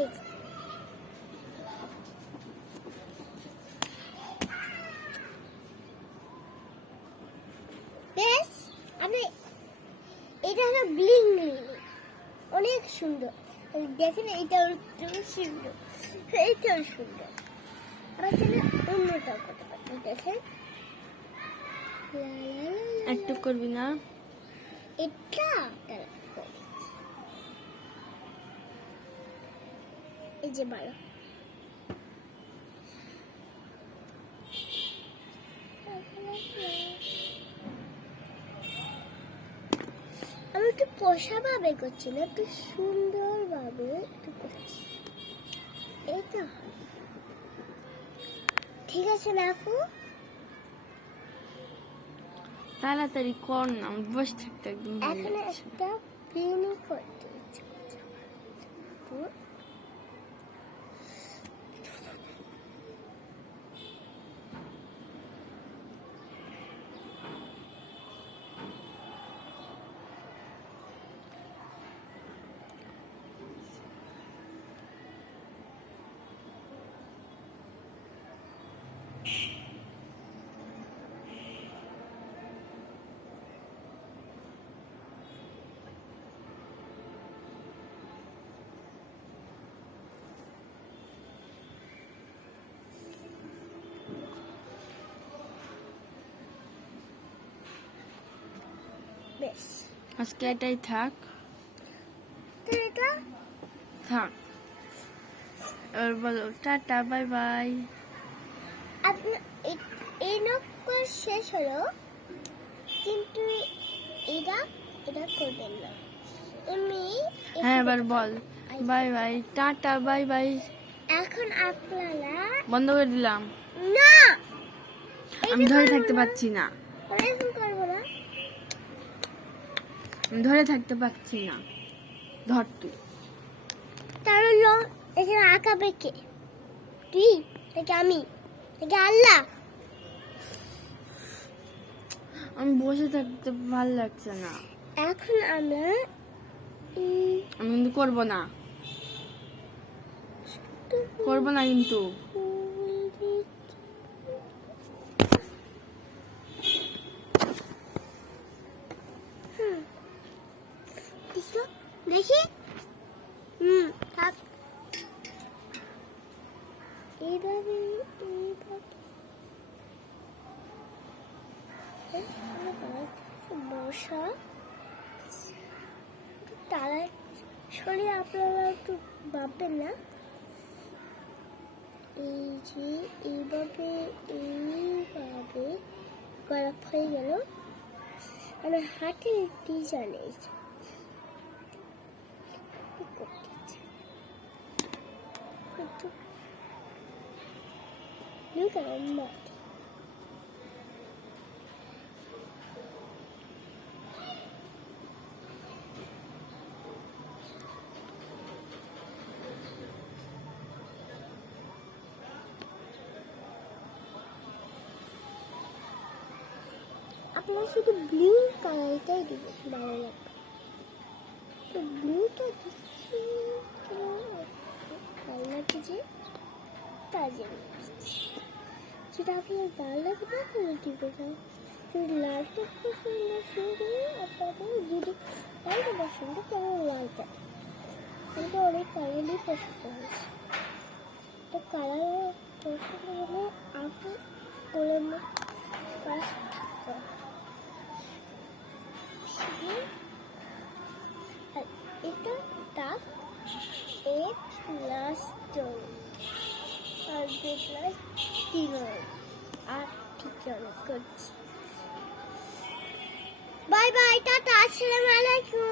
এই বেশ আমি এটা হলো ব্লিং ব্লিং অনেক সুন্দর দেখেন এইটা সুন্দর এইটাও সুন্দর আমরা চাইলে অন্যটাও করতে পারি দেখেন একটু করবি না এটা এই যে ভালো আমি একটু পোষা ভাবে করছি না একটু সুন্দর ভাবে একটু করছি এইটা ঠিক আছে না আপু তাড়াতাড়ি কর না বসে থাকতে একদম ভালো এখন লাগছে না। একটা প্লেন করতে ইচ্ছে করছে। তো বেশ আজকে এটাই থাক তো এটা থাক এবার বলো টাটা বাই বাই আপনার এই নকল শেষ হলো কিন্তু এটা এটা করবেন না আমি হ্যাঁ এবার বল bye bye tata bye bye এখন আপনারা বন্ধ করে দিলাম না আমি ধরে থাকতে পারছি না এরকম করবো না আমি ধরে থাকতে পারছি না ধর তুই তাহলে এখানে আঁকাবে কে তুই থেকে আমি থেকে আল্লাহ আমি বসে থাকতে ভালো লাগছে না এখন আমরা আমি কিন্তু করবো না কিন্তু দেখি থাক এইভাবে বসা তারা শরীর আপনারা একটু ভাববেন না এই যে এইভাবে গরম হয়ে গেল আমার হাতের ডিজাইন এই আপনারা শুধু ব্লু কালারটাই দিবেন ভালো লাগবে তো ব্লুটা দিচ্ছি ভালো লাগছে যে তার জন্য যেটা আপনার ভালো লাগবে তাহলে দিবেন যদি লালটা পছন্দ শুধু আপনাদের যদি লালটা পছন্দ তাহলে লালটা কিন্তু অনেক কালারই পছন্দ হয়েছে তো কালার পছন্দ হলে আপনি বলেন না কাজ এটা দাগ এ প্লাস 2 আর বি প্লাস 3 আর ঠিক আছে করছি বাই বাই টাটা আসসালামু আলাইকুম